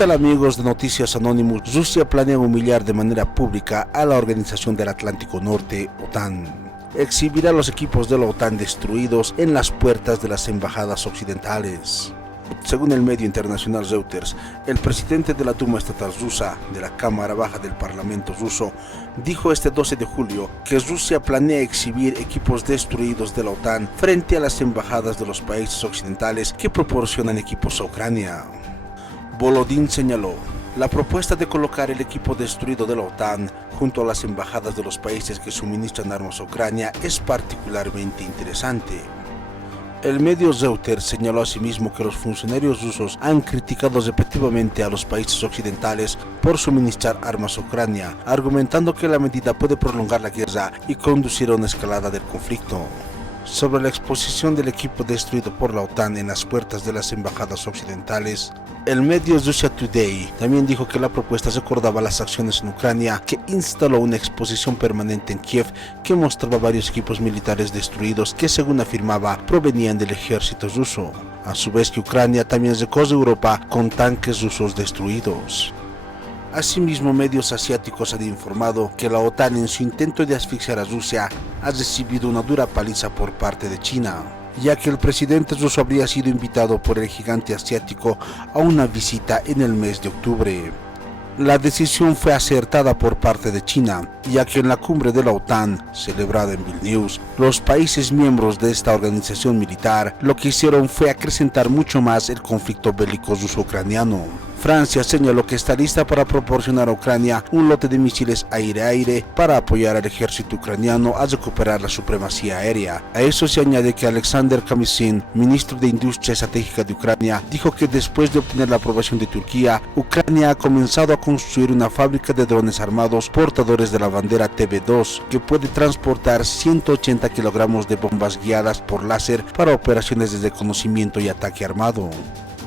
tal, amigos de Noticias Anonymous? Rusia planea humillar de manera pública a la Organización del Atlántico Norte, OTAN. Exhibirá los equipos de la OTAN destruidos en las puertas de las embajadas occidentales. Según el medio internacional Reuters, el presidente de la Duma Estatal Rusa, de la Cámara Baja del Parlamento ruso, dijo este 12 de julio que Rusia planea exhibir equipos destruidos de la OTAN frente a las embajadas de los países occidentales que proporcionan equipos a Ucrania. Volodin señaló: la propuesta de colocar el equipo destruido de la OTAN junto a las embajadas de los países que suministran armas a Ucrania es particularmente interesante. El medio Reuters señaló asimismo que los funcionarios rusos han criticado repetitivamente a los países occidentales por suministrar armas a Ucrania, argumentando que la medida puede prolongar la guerra y conducir a una escalada del conflicto. Sobre la exposición del equipo destruido por la OTAN en las puertas de las embajadas occidentales, el medio Russia Today también dijo que la propuesta recordaba las acciones en Ucrania, que instaló una exposición permanente en Kiev que mostraba varios equipos militares destruidos que, según afirmaba, provenían del ejército ruso. A su vez que Ucrania también recorre Europa con tanques rusos destruidos. Asimismo, medios asiáticos han informado que la OTAN, en su intento de asfixiar a Rusia, ha recibido una dura paliza por parte de China, ya que el presidente ruso habría sido invitado por el gigante asiático a una visita en el mes de octubre. La decisión fue acertada por parte de China, ya que en la cumbre de la OTAN, celebrada en Vilnius, los países miembros de esta organización militar lo que hicieron fue acrecentar mucho más el conflicto bélico ruso-ucraniano. Francia señaló que está lista para proporcionar a Ucrania un lote de misiles aire-aire para apoyar al ejército ucraniano a recuperar la supremacía aérea. A eso se añade que Alexander Kamysyn, ministro de Industria Estratégica de Ucrania, dijo que después de obtener la aprobación de Turquía, Ucrania ha comenzado a construir una fábrica de drones armados portadores de la bandera TB2 que puede transportar 180 kilogramos de bombas guiadas por láser para operaciones de reconocimiento y ataque armado.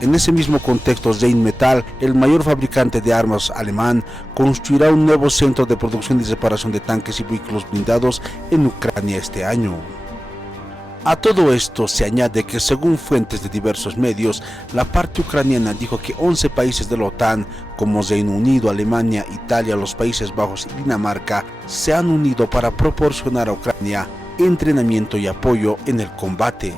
En ese mismo contexto, Rheinmetall, el mayor fabricante de armas alemán, construirá un nuevo centro de producción y reparación de tanques y vehículos blindados en Ucrania este año. A todo esto se añade que, según fuentes de diversos medios, la parte ucraniana dijo que 11 países de la OTAN, como Reino Unido, Alemania, Italia, los Países Bajos y Dinamarca, se han unido para proporcionar a Ucrania entrenamiento y apoyo en el combate.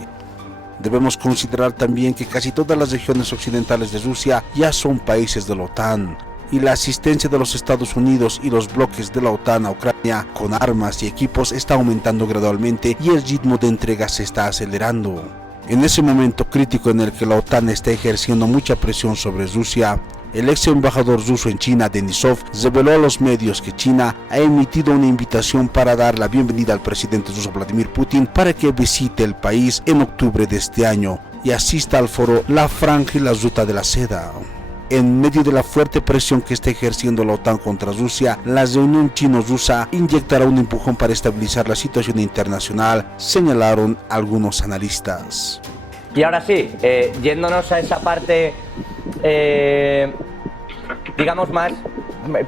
Debemos considerar también que casi todas las regiones occidentales de Rusia ya son países de la OTAN, y la asistencia de los Estados Unidos y los bloques de la OTAN a Ucrania con armas y equipos está aumentando gradualmente y el ritmo de entrega se está acelerando. En ese momento crítico en el que la OTAN está ejerciendo mucha presión sobre Rusia, el ex embajador ruso en China, Denisov, reveló a los medios que China ha emitido una invitación para dar la bienvenida al presidente ruso Vladimir Putin para que visite el país en octubre de este año y asista al foro La Franja y la Ruta de la Seda. En medio de la fuerte presión que está ejerciendo la OTAN contra Rusia, la reunión chino-rusa inyectará un empujón para estabilizar la situación internacional, señalaron algunos analistas. Y ahora sí, yéndonos a esa parte, digamos, más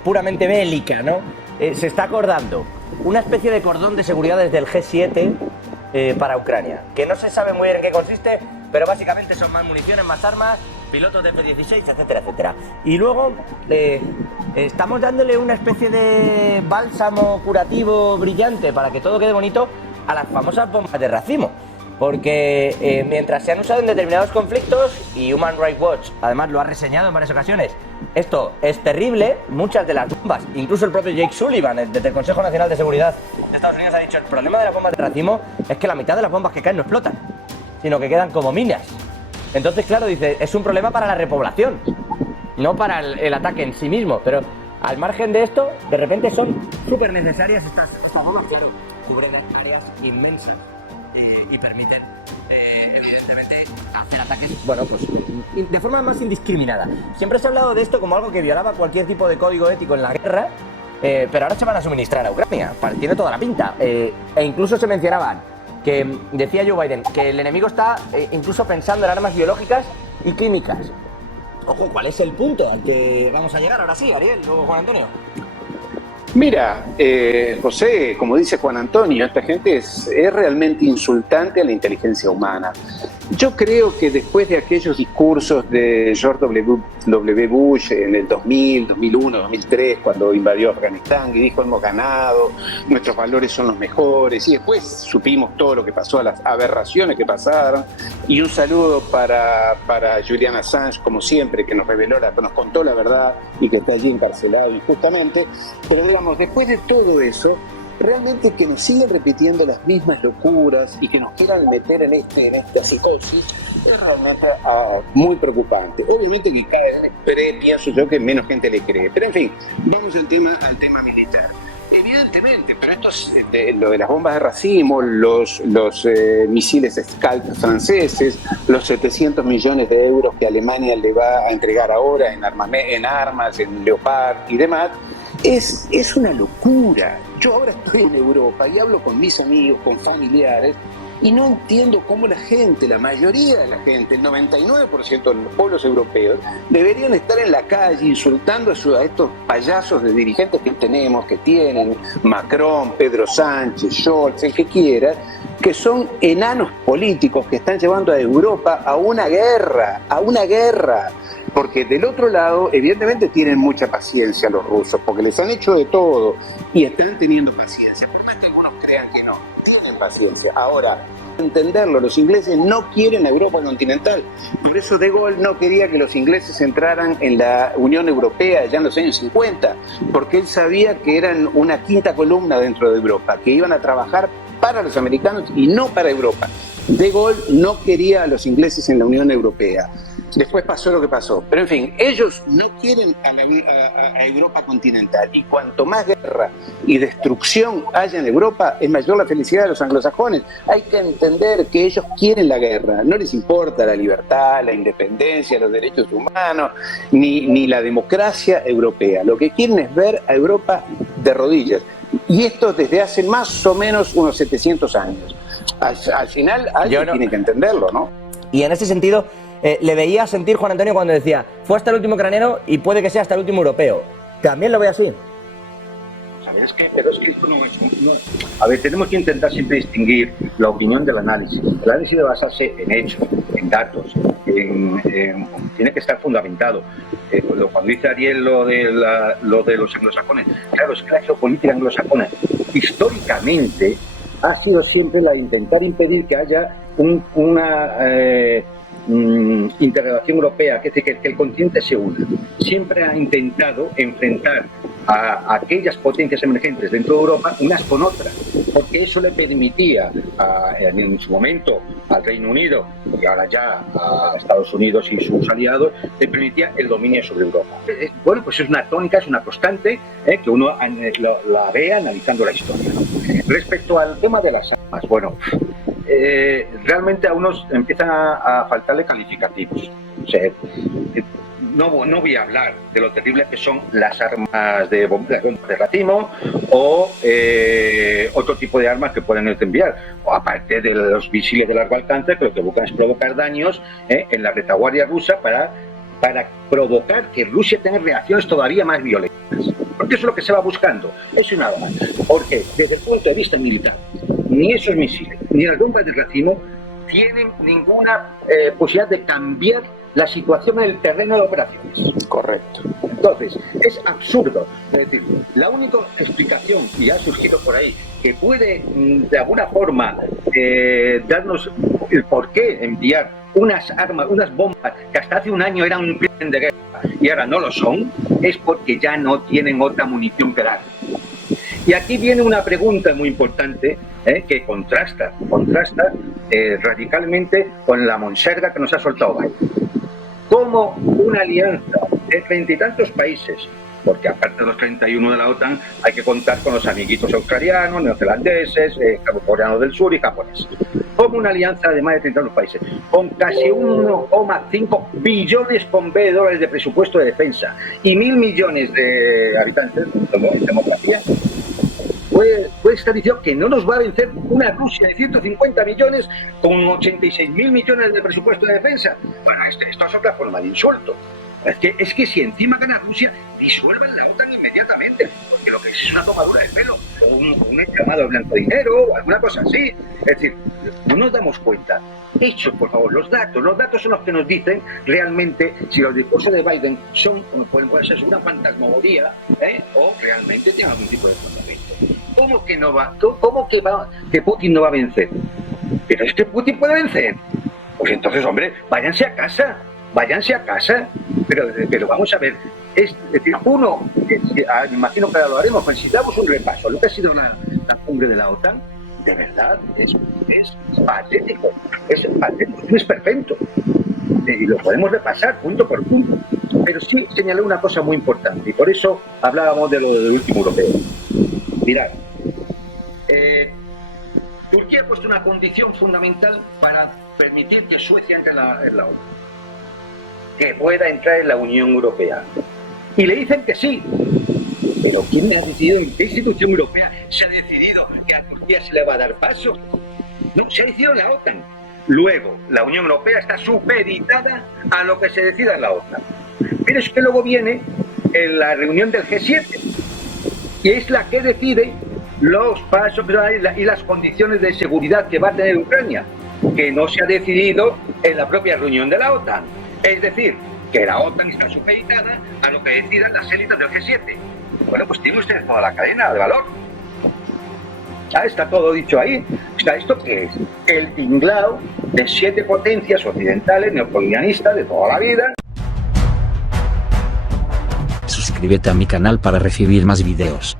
puramente bélica, ¿no? Se está acordando una especie de cordón de seguridad desde el G7 para Ucrania, que no se sabe muy bien en qué consiste, pero básicamente son más municiones, más armas, pilotos de F-16, etcétera, etcétera. Y luego estamos dándole una especie de bálsamo curativo brillante para que todo quede bonito a las famosas bombas de racimo. Porque mientras se han usado en determinados conflictos, y Human Rights Watch además lo ha reseñado en varias ocasiones, esto es terrible, muchas de las bombas, incluso el propio Jake Sullivan, desde el Consejo Nacional de Seguridad de Estados Unidos, ha dicho: el problema de las bombas de racimo es que la mitad de las bombas que caen no explotan, sino que quedan como minas. Entonces, claro, dice, es un problema para la repoblación, no para el ataque en sí mismo, pero al margen de esto, de repente son súper necesarias estas bombas, claro, cubren áreas inmensas. Y permiten, evidentemente, hacer ataques, bueno, pues de forma más indiscriminada. Siempre se ha hablado de esto como algo que violaba cualquier tipo de código ético en la guerra, pero ahora se van a suministrar a Ucrania, tiene toda la pinta. E incluso se mencionaban que, decía Joe Biden, que el enemigo está incluso pensando en armas biológicas y químicas. Ojo, ¿cuál es el punto al que vamos a llegar ahora sí, Ariel o Juan Antonio? Mira, José, como dice Juan Antonio, esta gente es realmente insultante a la inteligencia humana. Yo creo que después de aquellos discursos de George W. Bush en el 2000, 2001, 2003, cuando invadió Afganistán y dijo hemos ganado, nuestros valores son los mejores, y después supimos todo lo que pasó, las aberraciones que pasaron, y un saludo para Julian Assange, como siempre, que nos reveló, nos contó la verdad y que está allí encarcelado injustamente. Pero digamos, después de todo eso, realmente que nos siguen repitiendo las mismas locuras y que nos quieran meter en esta psicosis es realmente muy preocupante. Obviamente que cada vez pienso yo que menos gente le cree. Pero en fin, vamos al tema militar. Evidentemente, para estos, lo de las bombas de racimo, los misiles Scalp franceses, los 700 millones de euros que Alemania le va a entregar ahora en armas, en Leopard y demás, es una locura. Yo ahora estoy en Europa y hablo con mis amigos, con familiares, y no entiendo cómo la gente, la mayoría de la gente, el 99% de los pueblos europeos, deberían estar en la calle insultando a estos payasos de dirigentes que tenemos, que tienen, Macron, Pedro Sánchez, Scholz, el que quiera, que son enanos políticos que están llevando a Europa a una guerra, porque del otro lado, evidentemente tienen mucha paciencia los rusos, porque les han hecho de todo y están teniendo paciencia, por más que algunos crean que no, tienen paciencia. Ahora, entenderlo, los ingleses no quieren a Europa continental, por eso De Gaulle no quería que los ingleses entraran en la Unión Europea ya en los años 50, porque él sabía que eran una quinta columna dentro de Europa, que iban a trabajar para los americanos y no para Europa. De Gaulle no quería a los ingleses en la Unión Europea. Después pasó lo que pasó. Pero en fin, ellos no quieren a Europa continental. Y cuanto más guerra y destrucción haya en Europa, es mayor la felicidad de los anglosajones. Hay que entender que ellos quieren la guerra. No les importa la libertad, la independencia, los derechos humanos, ni la democracia europea. Lo que quieren es ver a Europa de rodillas. Y esto desde hace más o menos unos 700 años. Al final alguien tiene que entenderlo, ¿no? Y en ese sentido, le veía sentir Juan Antonio cuando decía, fue hasta el último ucraniano y puede que sea hasta el último europeo. ¿También lo ve así? Pero es que esto no. A ver, tenemos que intentar siempre distinguir la opinión del análisis. El análisis debe basarse en hechos, en datos, tiene que estar fundamentado. Cuando dice Ariel lo de los anglosajones, claro, es que la geopolítica anglosajona históricamente ha sido siempre la de intentar impedir que haya una interrelación europea, que el continente se una. Siempre ha intentado enfrentar a aquellas potencias emergentes dentro de Europa unas con otras, porque eso le permitía en su momento al Reino Unido y ahora ya a Estados Unidos y sus aliados, le permitía el dominio sobre Europa. Bueno, pues es una tónica, es una constante que uno la ve analizando la historia. Respecto al tema de las armas, bueno, realmente a unos empiezan a faltarle calificativos. O sea, no voy a hablar de lo terrible que son las armas de racimo o otro tipo de armas que pueden enviar, o aparte de los misiles de largo alcance, que lo que buscan es provocar daños en la retaguardia rusa para provocar que Rusia tenga reacciones todavía más violentas. Porque eso es lo que se va buscando, eso y nada más. Porque desde el punto de vista militar, ni esos misiles, ni las bombas de racimo tienen ninguna posibilidad de cambiar la situación en el terreno de operaciones. Correcto. Entonces, es absurdo. Es decir, la única explicación, y ha surgido por ahí, que puede de alguna forma darnos el por qué enviar unas armas, unas bombas que hasta hace un año eran un crimen de guerra y ahora no lo son, es porque ya no tienen otra munición que dar. Y aquí viene una pregunta muy importante que contrasta radicalmente con la monserga que nos ha soltado Biden. Como una alianza de 30 y tantos países, porque aparte de los 31 de la OTAN hay que contar con los amiguitos australianos, neozelandeses, coreanos del sur y japoneses. Como una alianza de más de 30 países, con casi 1,5 billones con B de dólares de presupuesto de defensa y 1.000 millones de habitantes en democracia, puede estar diciendo que no nos va a vencer una Rusia de 150 millones con 86.000 millones de presupuesto de defensa. Bueno, esto es otra forma de insulto. Es que si encima gana Rusia, disuelvan la OTAN inmediatamente, porque lo que es una tomadura de pelo, o un llamado al blanco dinero, o alguna cosa así. Es decir, no nos damos cuenta hechos, por favor, los datos son los que nos dicen realmente si los discursos de Biden son, pueden ser una fantasmagoría, o realmente tienen algún tipo de fundamento. ¿Cómo que Putin no va a vencer? Pero es que Putin puede vencer. Pues entonces, hombre, váyanse a casa. Pero vamos a ver, es decir, imagino que ahora lo haremos, pues si damos un repaso a lo que ha sido la cumbre de la OTAN, de verdad, es patético, es perfecto. Y lo podemos repasar punto por punto. Pero sí señalé una cosa muy importante, y por eso hablábamos de lo del último europeo. Mirad, Turquía ha puesto una condición fundamental para permitir que Suecia entre en la OTAN, que pueda entrar en la Unión Europea. Y le dicen que sí. Pero ¿quién ha decidido, en qué institución europea se ha decidido que a Turquía se le va a dar paso? No, se ha decidido en la OTAN. Luego, la Unión Europea está supeditada a lo que se decida en la OTAN. Pero es que luego viene en la reunión del G7, y es la que decide los pasos y las condiciones de seguridad que va a tener Ucrania, que no se ha decidido en la propia reunión de la OTAN. Es decir, que la OTAN está supeditada a lo que decidan las élites del G7. Bueno, pues tiene ustedes toda la cadena de valor. Ya está todo dicho ahí. O sea, ¿esto qué es? El tinglao de 7 potencias occidentales neocolonialistas de toda la vida. Suscríbete a mi canal para recibir más videos.